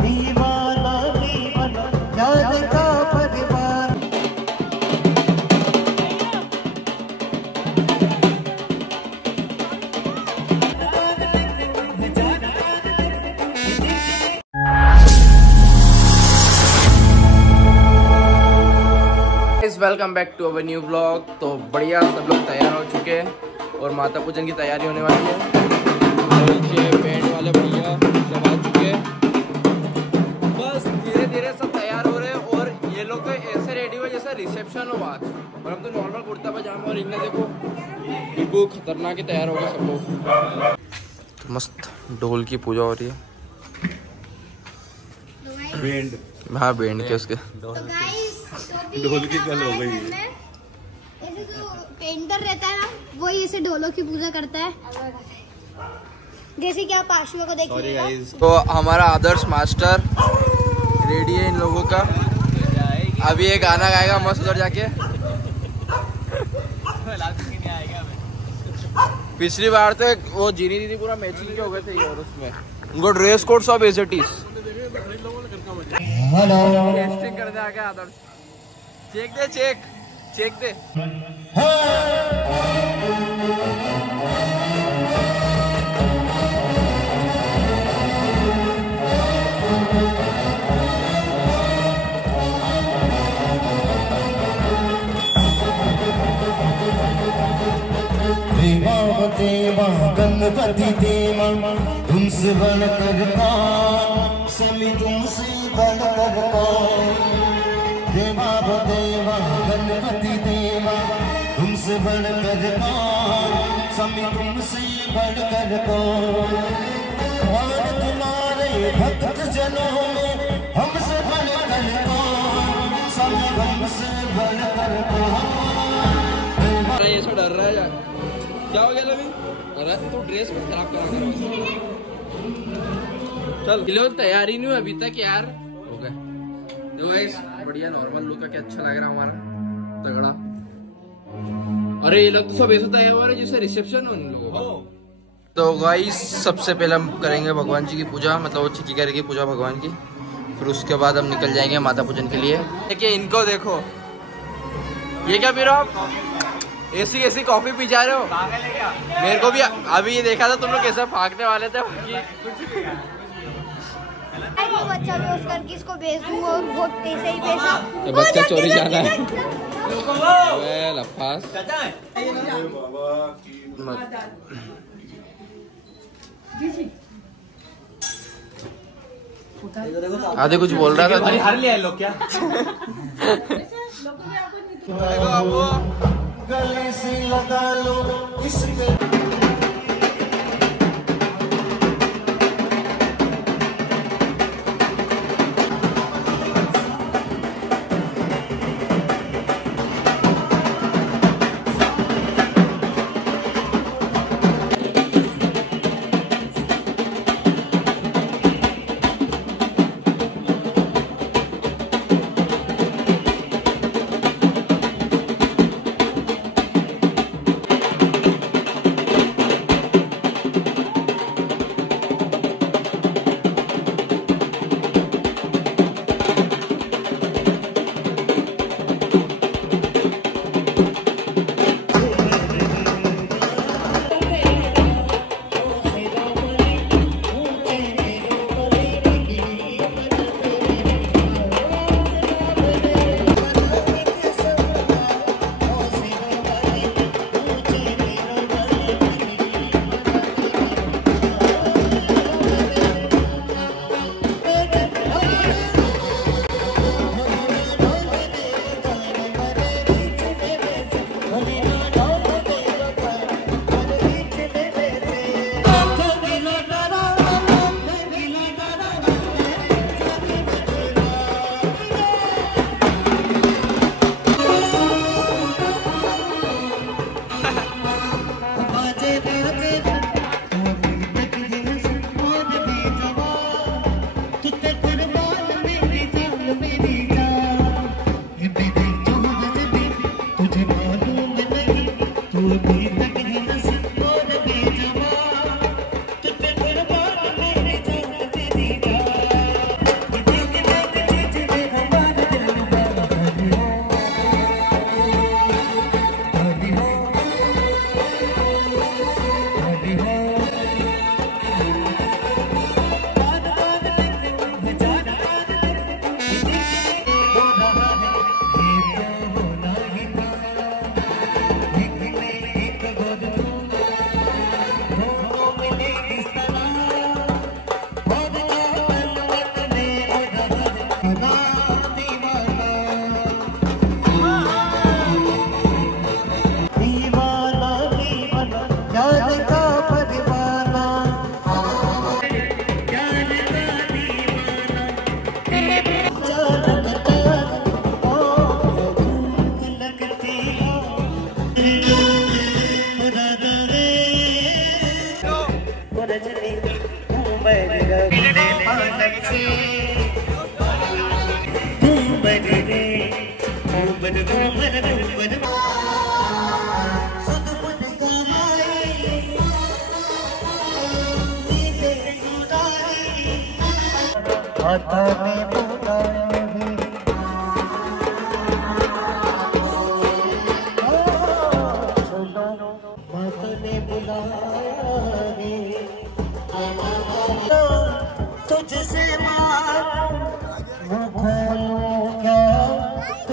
दीवाना दीवाना याद का परिवार। Welcome back to our new blog. तो बढ़िया, सब लोग तैयार हो चुके हैं और माता पूजन की तैयारी होने वाली है। नीचे बैंड वाले भैया सब आ चुके हैं, बस धीरे धीरे सब तैयार हो रहे हैं। और ये लोग तो ऐसे रेडी हुए जैसे रिसेप्शन हो आज, और हम तो नॉर्मल कुर्ता पजामा। और इनने देखो बिल्कुल खतरनाक ही तैयार हो गए सब लोग। मस्त ढोल की पूजा हो रही है। बैंड, हाँ बैंड के उसके ढोल की कल हो गई है। ऐसे जो पेंटर रहता है ना, वो इसे ढोलों की पूजा करता है। जैसे कि आप आशुआ को देखिए। तो हमारा आदर्श मास्टर रेडी है इन लोगों का। अभी ये गाना गाएगा मस्त उधर जाके। पिछली बार तो वो जीनी दीदी पूरा मैचिंग के हो गए थे ये, और उसमें उनको ड्रेस कोड सब एज इट इज। टेस्टिंग कर दे आगे आदर्श। चेक दे, चेक दे। देवा गणपति देवा तुमसे बढ़कर समी तुमसे बढ़कर देवा देवा गणपति देवा तुमसे बढ़कर समी तुमसे बढ़कर और तुम्हारे भक्त जनों में हमसे बढ़कर समी हमसे बढ़कर। ये सब डर रहा है यार। क्या हो गया अभी? अरे तू ड्रेस में खराब करा कर। चल ये लोग तैयारी नहीं हुई अभी तक यार। हो गए देखो गाइस, बढ़िया नॉर्मल लुक का क्या अच्छा लग रहा है हमारा तगड़ा। अरे ये लोग तो सब ऐसे तैयार हो रहे जैसे रिसेप्शन हो इन लोगों का। तो गाइस सबसे पहले हम करेंगे भगवान जी की पूजा, मतलब वो चिकी करेगी पूजा भगवान की। फिर उसके बाद हम निकल जाएंगे माता पूजन के लिए। देखिए इनको देखो, ये क्या पी रहे हो आप? ऐसी कॉफी पी जा रहे हो? मेरे को भी अभी ये देखा था तुम लोग कैसे भागने वाले थे। वो बच्चा रोज करके इसको भेज दूंगा और वो पैसे ही पैसा। तो बच्चा चोरी जाना है। लफास आधे कुछ बोल रहा था। हार लिया लोग क्या? देखो आपको गले से लगा लो इसके।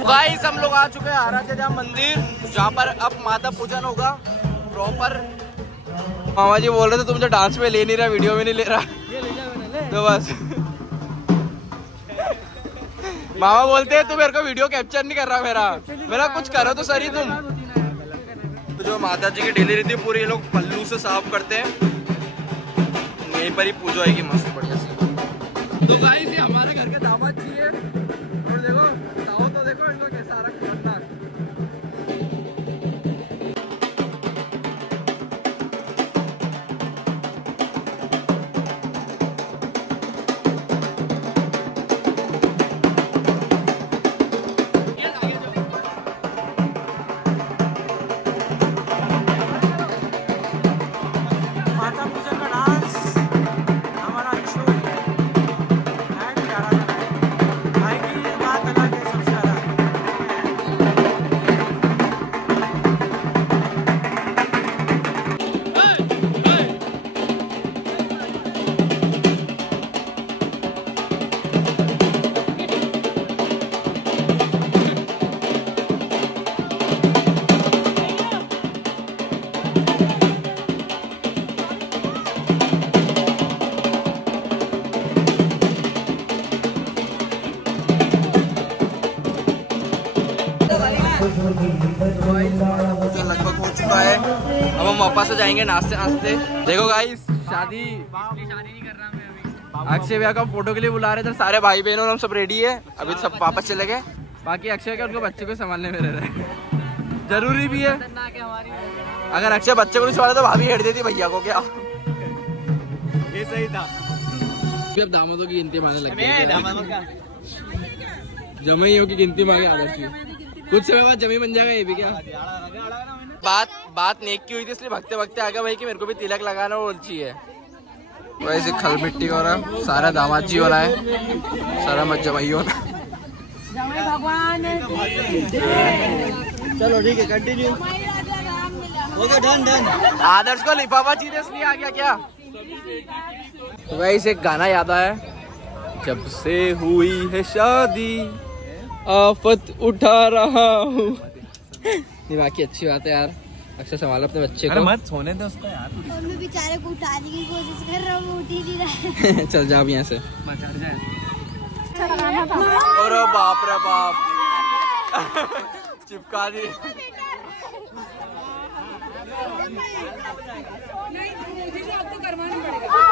गाइस हम लोग आ चुके हैं आराध्या मंदिर, जहाँ पर अब माता पूजन होगा प्रॉपर। मामा जी बोल रहे थे तुम जो डांस में ले नहीं रहा, वीडियो में नहीं ले रहा, तो बस मामा बोलते हैं तू मेरे को वीडियो कैप्चर नहीं कर रहा, मेरा कुछ करो तो सही तुम। तो जो माता जी की डेली रीति पूरी ये लोग पल्लू से साफ करते हैं, यहीं पर ही पूजा होगी मस्त बढ़िया से। तो गाइस ये हमारे घर के दामाद जी है, और देखो दाओ तो देखो इनको कैसा रख करना। लगभग हो चुका है, अब हम वापस से जाएंगे नाश्ते नाश्ते। देखो गाइस शादी नहीं कर रहा मैं अभी। अक्षय भैया का फोटो के लिए बुला रहे थे सारे भाई बहन और हम सब रेडी है, अभी सब वापस चले गए। बाकी अक्षय का उनको बच्चे को संभालने में रह रहे, जरूरी भी है। अगर अक्षय बच्चे को नहीं संभाला तो भाभी हेट देती भैया को। क्या ये सही था। अब दामादों की गिनती मांगने लग गए, जमाइयों की गिनती मांगे कुछ समय बाद जमी बन जाएगा ये भी। क्या बात नेक की हुई थी इसलिए भगते भगते आ गया भाई कि मेरे को भी तिलक लगाना और चाहिए। वैसे खल मिट्टी हो रहा, सारा दामाद जी हो रहा है, सारा मत जमाई हो रहा। चलो ठीक है कंटिन्यू। Okay done. आदर्श को लिफाफा चीज इसलिए आ गया क्या। तो वैसे एक गाना याद आया, जब से हुई है शादी आफत उठा रहा हूँ। ये बाकी अच्छी बात है यार, अक्सर संभालो अपने बच्चे को। मत सोने दे उसको यार, मैं बेचारे को उठाने की कोशिश कर रहा हूँ, उठ ही नहीं रहा है। चल जाओ यहाँ से। अरे बाप रे बाप, चिपका दी।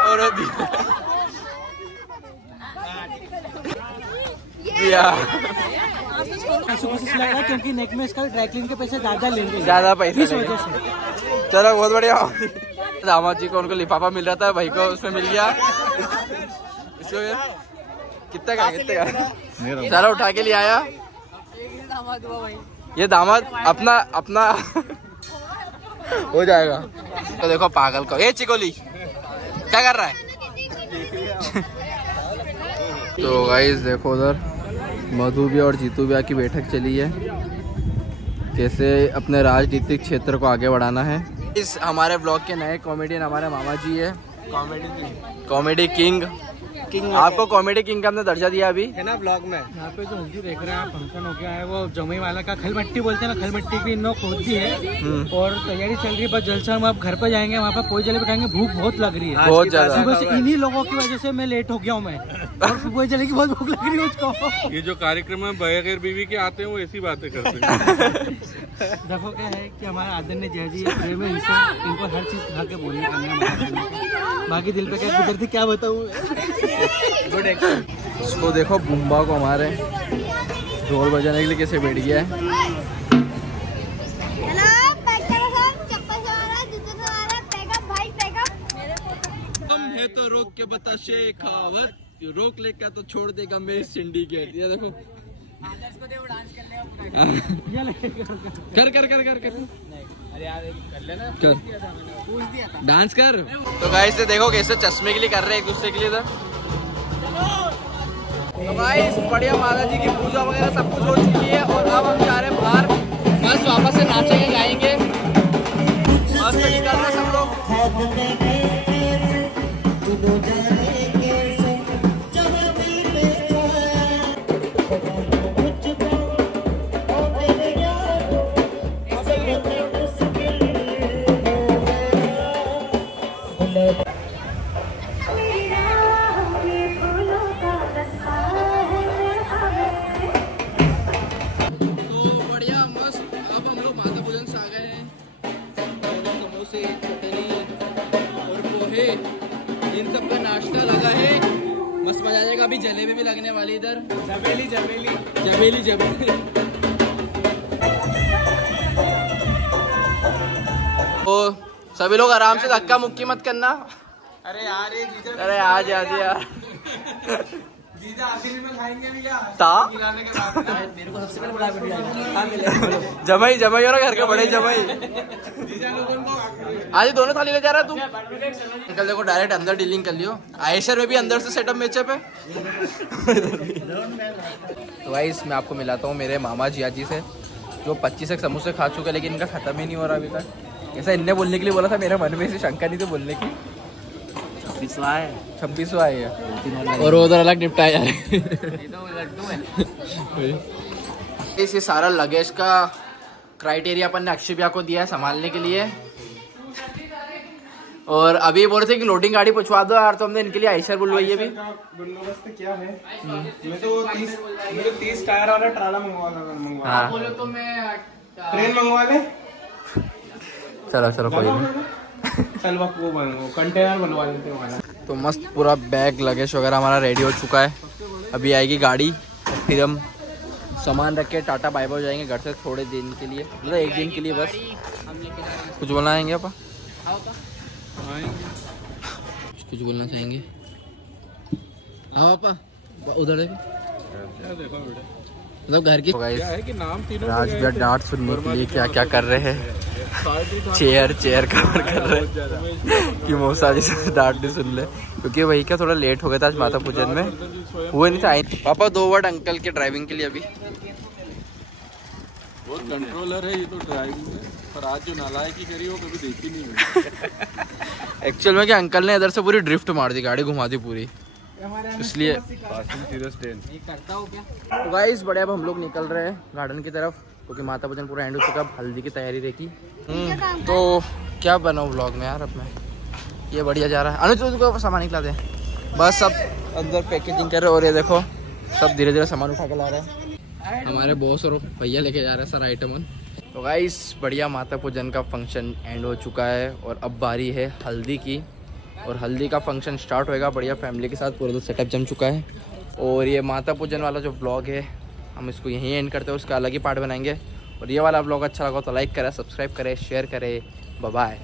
और क्योंकि नेक में इसका ड्राई क्लीन के पैसे ज्यादा लेंगे, ज्यादा पैसे इस वजह से। चलो बहुत बढ़िया। दामाद जी को उनको लिफाफा मिल रहा था, भाई को उसमें मिल गया। इसको कितने का सारा उठा के लिए आया ये दामाद अपना हो जाएगा। तो देखो पागल को, ये चिकोली क्या कर रहा है। तो गाइस देखो उधर मधु भैया और जीतू भैया की बैठक चली है, कैसे अपने राजनीतिक क्षेत्र को आगे बढ़ाना है। इस हमारे ब्लॉग के नए कॉमेडियन हमारे मामा जी है, कॉमेडी किंग। आपको कॉमेडी किंग का हमने दर्जा दिया अभी है ना ब्लॉग में। यहाँ पे जो हल्दी देख रहे हैं आप, फंक्शन हो गया है, वो जमुई वाला का खल मट्टी बोलते हैं ना, खल मट्टी की इन लोग खोदती है और तैयारी चल रही है। बस जलसा हम आप घर पे जाएंगे, वहाँ पे पोई जलेबी खाएंगे, भूख बहुत लग रही है बहुत ज्यादा। सुबह से इन्हीं लोगों की वजह से मैं लेट हो गया हूँ मैं, और पोई जलेबी की बहुत भूख लग रही है उसको। ये जो कार्यक्रम में बगैर बीवी के आते हैं वो ऐसी बातें करते हैं। देखो क्या है कि हमारे आदरणीय जय जी प्रेम है, इनको हर चीज खा के बोलने करना, बाकी दिल पे क्या गुजरती क्या बताऊँ। Good action. इसको देखो बुम्बा को हमारे ढोल बजाने के लिए कैसे बैठ गया है। हम है तो रोक के बता शेखावत, रोक लेकर तो छोड़ देगा मेरी सिंडिकेट। ये देखो कर कर कर कर कर कर डांस कर। तो गाइस से देखो कैसे चश्मे के लिए कर रहे हैं एक दूसरे के लिए इधर। तो गाइस बढ़िया माता जी की पूजा वगैरह सब कुछ हो चुकी है और अब हम जा रहे हैं बाहर, बस वापस से नाचेंगे गाएंगे। मस्त निकल रहे सब लोग। इन सब का नाश्ता लगा है, मस्त मजा आ जाएगा। अभी जलेबी भी लगने वाली इधर, जबेली जबेली जबेली जबेली। तो सभी लोग आराम से धक्का मुक्की मत करना। अरे यार ये जीजा, अरे आज यार जीजा आखिरी में खाएंगे भी क्या? खिलाने के बाद मेरे को सबसे पहले बुला जमाई जमाई और घर के बड़े जमाई। आज दोनों थाली ले जा रहा है तू? अंकल देखो डायरेक्ट अंदर डीलिंग कर लियो। आयशर में भी अंदर से सेटअप मेचअप है। तो गाइस मैं आपको मिलाता हूँ मेरे मामा जी आजी से, जो 25 एक समोसे खा चुके हैं लेकिन इनका खत्म ही नहीं हो रहा अभी तक। ऐसा इनने बोलने के लिए बोला था, मेरे मन में से शंका नहीं थी बोलने की। 26वां आए है और उधर अलग निपटाए जा रहे। ये सारा लगेज का क्राइटेरिया अपन ने अक्षय भैया को दिया है संभालने के लिए। और अभी बोल रहे थे कि लोडिंग गाड़ी पहुंचवा दो यार, तो हमने इनके लिए आयशर बुलवाई है। अभी बंदोबस्त क्या है? मैं तो 30 टायर वाला ट्राला मंगवा। हाँ बोलो तो मैं ट्रेन मंगवा ले। चलो चलो कोई नहीं, चल वो कंटेनर बनवा लेते हैं। तो मस्त पूरा बैग लगेज वगैरह हमारा रेडी हो चुका है। अभी आएगी गाड़ी, फिर हम सामान रख के टाटा बाय बाय हो जाएंगे घर से थोड़े दिन के लिए, मतलब एक दिन के लिए बस। कुछ बोलना आएंगे आपा? कुछ बोलना चाहेंगे? हाँ पापा उधर देखो, मतलब घर की राज भैया डांट सुनने के लिए क्या क्या कर रहे हैं। चेयर कवर कर रहे हैं कि मौसा जी से डांट नहीं सुन ले, क्योंकि वही का थोड़ा लेट हो गया था आज माता पूजन में, वो नहीं था। पापा 2 वर्ड अंकल के ड्राइविंग के लिए। अभी बहुत कंट्रोलर है ये तो ड्राइविंग में, पर आज जो नालायकी करी वो कभी देखी नहीं। एक्चुअल में क्या अंकल ने इधर से पूरी ड्रिफ्ट मार दी, गाड़ी घुमा दी पूरी, इसलिए। तो गाइस बढ़िया अब हम लोग निकल रहे हैं गार्डन की तरफ, क्योंकि माता पूजन पूरा एंड हो चुका, हल्दी की तैयारी रहेगी। तो क्या बनाऊँ व्लॉग में यार अब मैं, ये बढ़िया जा रहा है। अनुज को सामान निकला दे, बस सब अंदर पैकेजिंग कर रहे हैं। और ये देखो सब धीरे धीरे सामान उठा के ला रहे हैं हमारे बॉस, और भैया लेके जा रहे हैं सारा आइटम। तो गाइस बढ़िया माता पूजन का फंक्शन एंड हो चुका है और अब बारी है हल्दी की, और हल्दी का फंक्शन स्टार्ट होएगा बढ़िया फैमिली के साथ। पूरा सेटअप जम चुका है और ये माता पूजन वाला जो व्लॉग है हम इसको यहीं एंड करते हैं, उसका अलग ही पार्ट बनाएंगे। और ये वाला व्लॉग अच्छा लगा तो लाइक करें, सब्सक्राइब करें, शेयर करें। Bye bye.